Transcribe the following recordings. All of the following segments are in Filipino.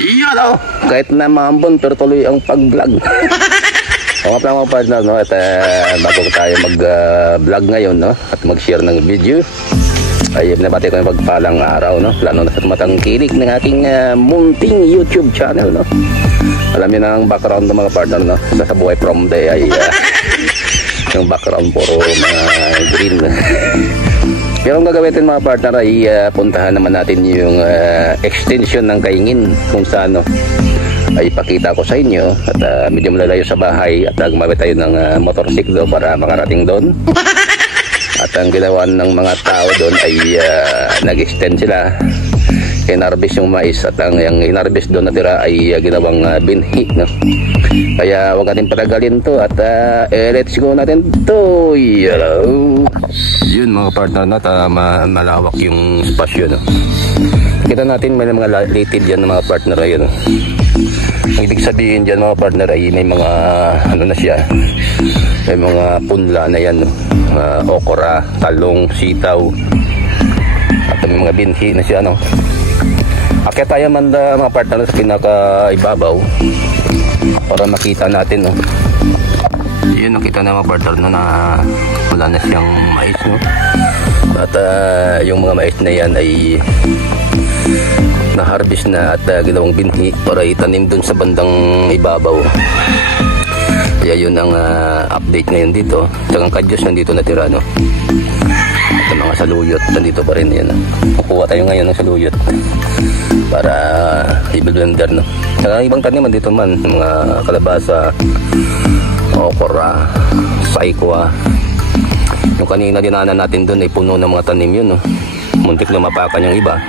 Iyon o, kahit na maambon pero tuloy ang pag-vlog. Mga pala mga partner, no? At bago tayo mag-vlog ngayon, no? At mag-share ng video, ay nabati ko yung pagpalang araw, no? Lalo na sa tumatangkilik ng ating munting YouTube channel, no? Alam niyo na ang background ng mga partner, no? Sa buhay from day ay yung background puro mga green. Pero ang gagawin natin mga partner ay puntahan naman natin yung extension ng Kaingin kung saan, no? Ay ipakita ko sa inyo at medyo malalayo sa bahay at gumamit tayo ng motorsiklo para makarating doon. At ang ginawa ng mga tao doon ay nag-extend sila, inarbis yung mais at ang inarbis doon natira ay ginawang binhi, no? Kaya huwag natin patagalin to at let's go natin to. Yun mga partner na malawak yung spasyo, no? Kita natin may mga litid yan ng mga partner ayun, no? Ang ibig sabihin dyan mga partner ay may mga ano na siya, may mga punla na yan, no? Okra, talong, sitaw at may mga binhi na siya, no? Akit tayo man mga partner sa pinakaibabaw para makita natin, no? Yun, nakita na mga partner na wala na siyang mais, no? At yung mga mais na yan ay na-harvest na at ginawang binhi para itanim dun sa bandang ibabaw. Kaya yun ang update ngayon dito. Tsaka ang kadyos nandito natira, no? At ang mga saluyot nandito pa rin yan. Kukuha tayo ngayon ng saluyot para i-blender, no? Tsaka ibang taniman dito man, mga kalabasa, okra, saikwa. Yung kanina dinaanan natin dun ay puno ng mga tanim yun, no? Muntik na mapakan yung iba.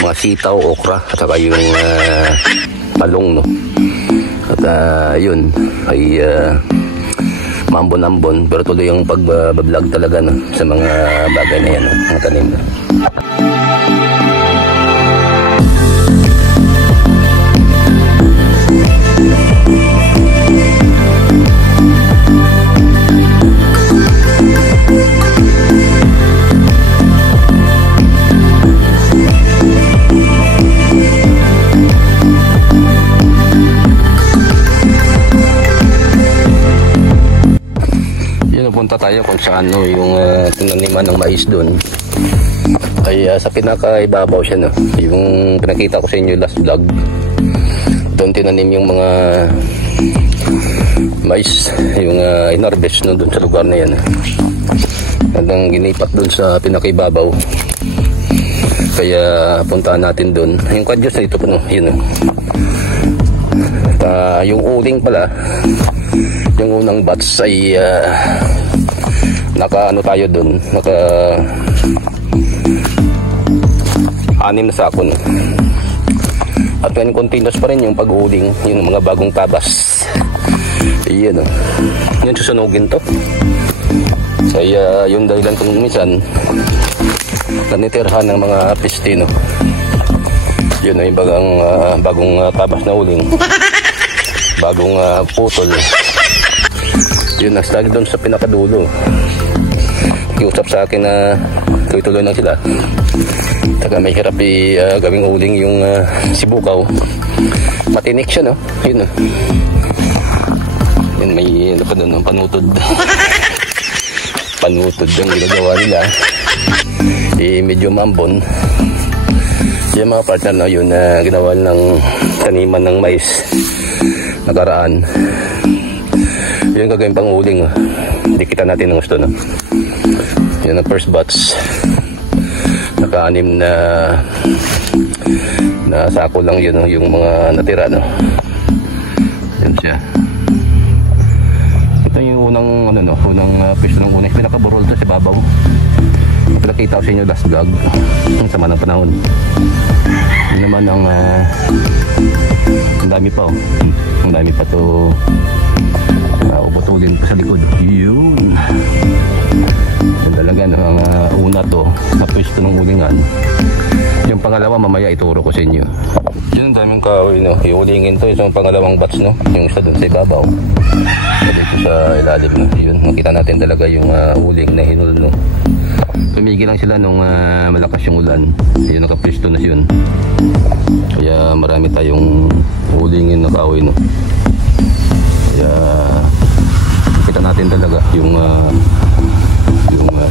Mga sitaw, okra, at saka yung talong, no? At yun ay mambon-ambon pero tuloy yung pag-vlog talaga, no? Sa mga bagay na yan, no? Mga tanim na. Punta tayo kung saan, no, yung tinaniman ng mais doon ay sa pinakaibabaw siya, no? Yung pinakita ko sa inyo last vlog, doon tinanim yung mga mais, yung inarbes, no, doon sa lugar na yan. Hanggang ginipat doon sa pinakaibabaw. Kaya puntahan natin doon. Yung kadyos na ito, no, yun, no? Yung uling pala, yung unang batch ay naka-ano tayo dun, naka-6 na sako, no? At ngayon continuous pa rin yung pag-uling, yung mga bagong tabas. Iyan, no? Yun, susunugin to. Kaya yung dahilan kung minsan nanitirhan ng mga pistino. Yun, no? Yung bagong tabas na uling, bagong putol. Yun, nastag doon sa pinakadulo. Iusap sa akin na tuloy-tuloy lang sila. Taga may hirap gawing uling yung sibukaw. Matinik siya, no? Yun, no? Yun, may ano pa doon, panutod. Panutod yung ginagawa nila. Medyo mambon. Yung mga partner, no? Yun, ginawa ng taniman ng mais nakaraan. Yun gagawin pang uling, oh. Dikita natin ng gusto, no? Yun ang first batch. Naka-6 na sako lang yun, no? Yung mga natira, no? Yan siya. Ito yung unang ano, no? Unang piso ng unang pinakaburol to sa babaw. Pinakita ko sa inyo last vlog ang sama ng panahon. Yun naman ang dami pa, oh. Ang dami pa to uputulin sa likod. Yun. Yun talaga, no? Ang una to na pwesto ng ulingan. Yung pangalawa mamaya ituro ko sa inyo. Yun, daming kahoy, no? Iulingin to isang pangalawang batch, no? Yung isa dun sa ibabaw, dito sa ilalim, no? Yun, makita natin talaga yung uling na hinul, no? Tumigil lang sila nung malakas yung ulan. Yun, nakapwesto na yun. Kaya marami marami tayong hulingin na kahoy, no? Kaya kita natin talaga yung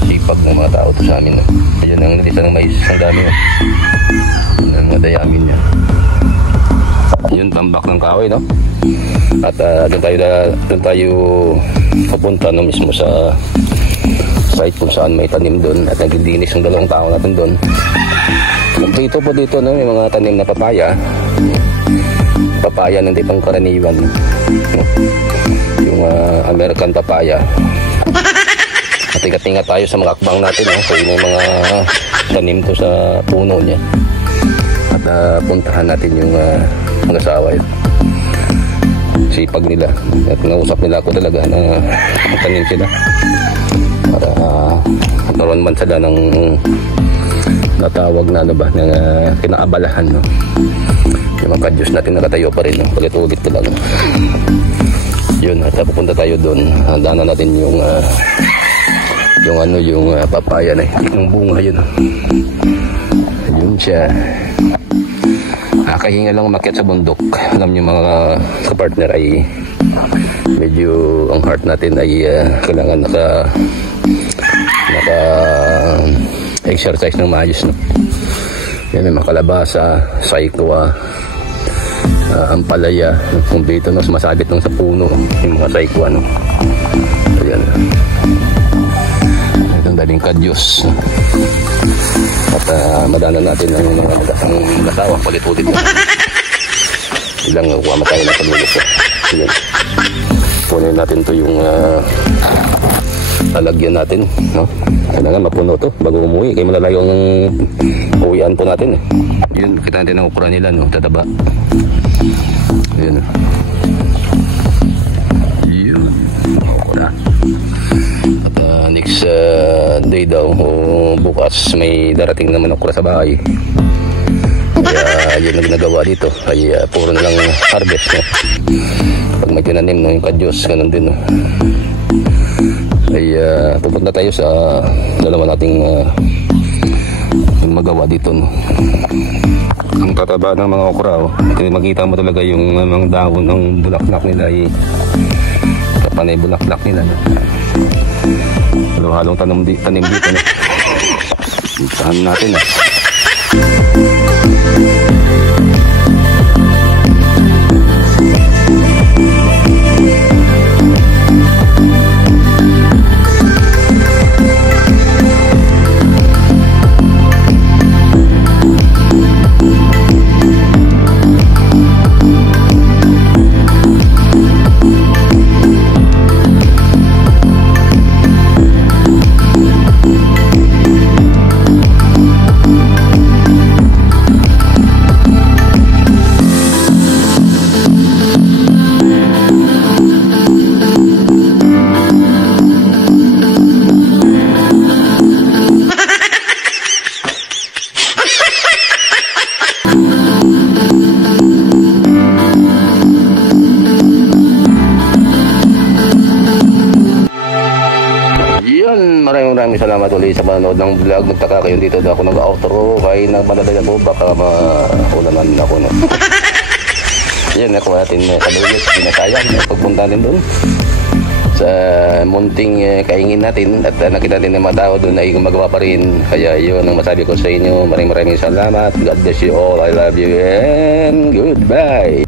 sipag ng mga tao to sa amin, no? Ayan ang nalisa ng mais, ang dami, no? Ang mga dayamin niya. Yun, tambak ng kahoy, no? At doon tayo papunta, no, mismo sa site kung saan may tanim doon at naglilinis ng dalawang tao natin doon. Kompleto po dito, no? May mga tanim na papaya ng di pang karaniwan, no? Yung American papaya. At ingat-ingat tayo sa mga akbang natin, no? So yung mga tanim ko sa puno niya. At puntahan natin yung mag-asawa yun. Sipag nila at nausap nila ako talaga na tanim sila para magkaroon man sila ng natawag na ano ba ng kinaabalahan, no? Yung mga kadyos natin nakatayo pa rin, no? Ulit-ulit ko lang, no? Yun, at pupunta tayo doon. Handanan natin yung papaya na yung bunga yun, no? Yun siya. Nakahinga lang umakyat sa bundok. Alam niyo mga kapartner ay medyo ang heart natin ay kailangan naka exercise ng maayos, no? Yan, may mga kalabasa, saikwa, ampalaya, kung dito, no, sumasabit nung sa puno yung mga saikwa, no? Ayan, itong daling kadyos, no? At madanan natin ang mga mag-asawa palit-ulit, no? Ilang kuha tayo na palulit, no? Ayan, kunin natin to yung lalagyan natin, no? Kailangan mapuno to bago umuwi, kaya malalayo ang uwian po natin, eh. Yun, kita natin ang ukura nila, no? Tataba. Yun. Yun, ukura. At next day daw o bukas may darating naman ukura sa bahay. Kaya yun ang ginagawa dito ay puro na lang harvest, no? Pag may tinanim, no, yung kadyos, ganun din, no? Ay pupunta tayo sa dalawa nating magawa dito, no? Ang tataba ng mga okra, oh. Makita mo talaga yung mga dahon ng bulaklak nila ay kapanay bulaklak nila, no? Halo-halong tanim dito, no? Tahan natin, ah. Maraming salamat ulit sa panonood ng vlog. Nagtaka kayo dito na ako nag-outro kaya nagmadali ako, baka maulanan ako, no? Yan, nakuha natin kalulit, pinatayang pagpunta natin doon sa munting kaingin natin at nakita natin ng mga tao doon ay gumagawa pa rin. Kaya yun ang masabi ko sa inyo. Maraming salamat. God bless you all. I love you and goodbye.